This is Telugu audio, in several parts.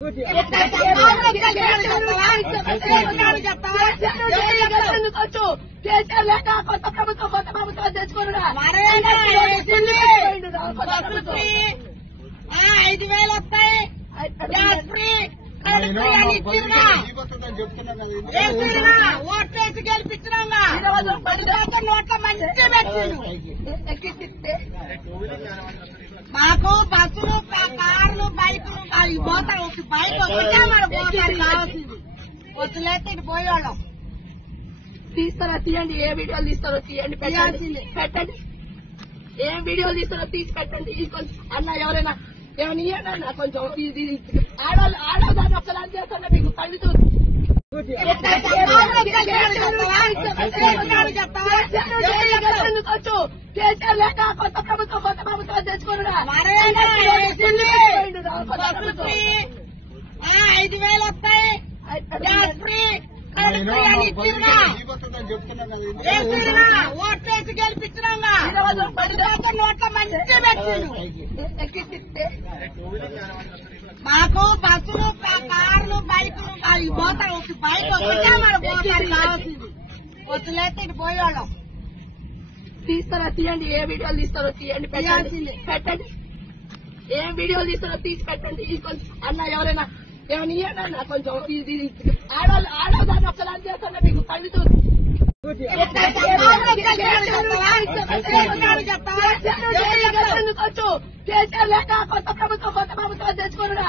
కేసీఆర్ లేక కొత్త ప్రభుత్వం తెచ్చుకున్నా 5,000 వస్తాయి. ఓట్లేసి గెలిపించినా నోట్ల మంచి పెట్టిండు. మాకు బస్సులు కార్లు బైకులు అవి పోతాయి. ఒక బైక్ వస్తే మనం పోతారు కావాల్సింది. వద్దులేస్తే ఇటు పోయేవాళ్ళం. తీస్తారా తీయండి, ఏ వీడియోలు తీస్తారో తీయండి, పెట్టండి. ఏం వీడియోలు తీస్తారో తీసి పెట్టండి. అన్న ఎవరైనా ఏమైనా ఇయ్యండి కొంచెం. ఆడదాన్ని ఒకసారి చేస్తున్నా మీకు కలుగుతూ కేసీఆర్ లేక కొత్త ప్రభుత్వం తెచ్చుకున్నా 5,000 వస్తాయి. ఓట్లేసి గెలిపించినా నోట్ల మంచి పెట్టిండు. మాకు బస్సులు కార్లు బైకులు అవి పోతాయి. ఒక బైక్ వస్తే మనం పోతారు కావాల్సింది. వద్దులేస్తే ఇటు పోయేవాళ్ళం. తీస్తారా తీయండి, ఏ వీడియోలు తీస్తారో తీయండి, పెట్టండి. ఏం వీడియోలు తీస్తారో తీసి పెట్టండి. అన్న ఎవరైనా ఏమైనా ఇయ్యండి కొంచెం. ఆడదాన్ని ఒకసారి చేస్తున్నా మీకు కలుగుతూ కేసీఆర్ లేక కొత్త ప్రభుత్వం తెచ్చుకున్నా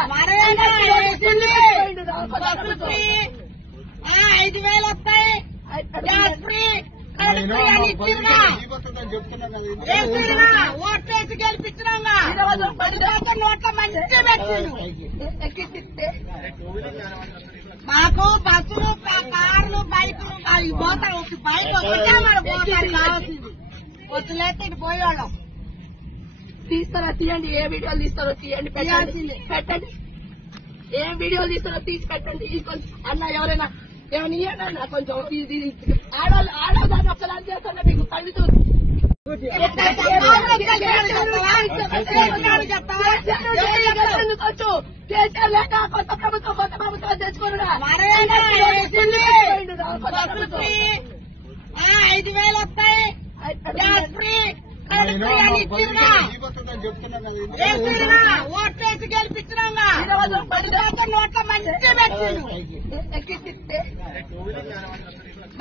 5,000 వస్తాయి. ఓట్లేసి గెలిపించినా నోట్ల మంచి పెట్టిండు. మాకు బస్సులు కార్లు బైకులు అవి పోతాయి. ఒక బైక్ వస్తే మనం పోతారు కావాల్సింది. వద్దులేస్తే ఇటు పోయేవాళ్ళం. తీస్తారా తీయండి, ఏ వీడియోలు తీస్తారో తీయండి, పెట్టండి. ఏం వీడియోలు తీస్తారో తీసి పెట్టండి. అన్న ఎవరైనా ఏమైనా ఇయ్యండి కొంచెం. ఆడదాన్ని ఒకసారి చేస్తున్నా మీకు కలుగుతూ కేసీఆర్ లేక కొత్త ప్రభుత్వం తెచ్చుకున్నా 5,000 వస్తాయి. ఓట్లేసి గెలిపించినా నోట్ల మంచి పెట్టిండు.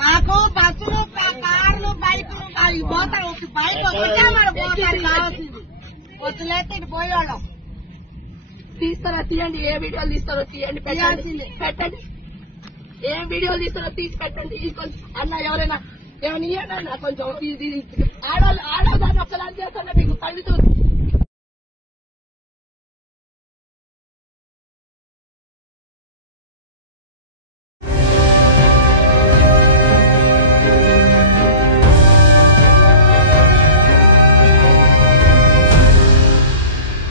మాకు బస్సులు కార్లు బైకులు అవి పోతాయి. ఒక బైక్ వస్తే మనం పోతారు కావాల్సింది. వద్దులేస్తే ఇటు పోయేవాళ్ళం. తీస్తారా తీయండి, ఏ వీడియోలు తీస్తారో తీయండి, పెట్టండి. ఏం వీడియోలు తీస్తారో తీసి పెట్టండి. అన్న ఎవరైనా ఏమైనా ఇయ్యండి కొంచెం. ఆడదాన్ని ఒకసారి చేస్తున్నా మీకు కలుగుతూ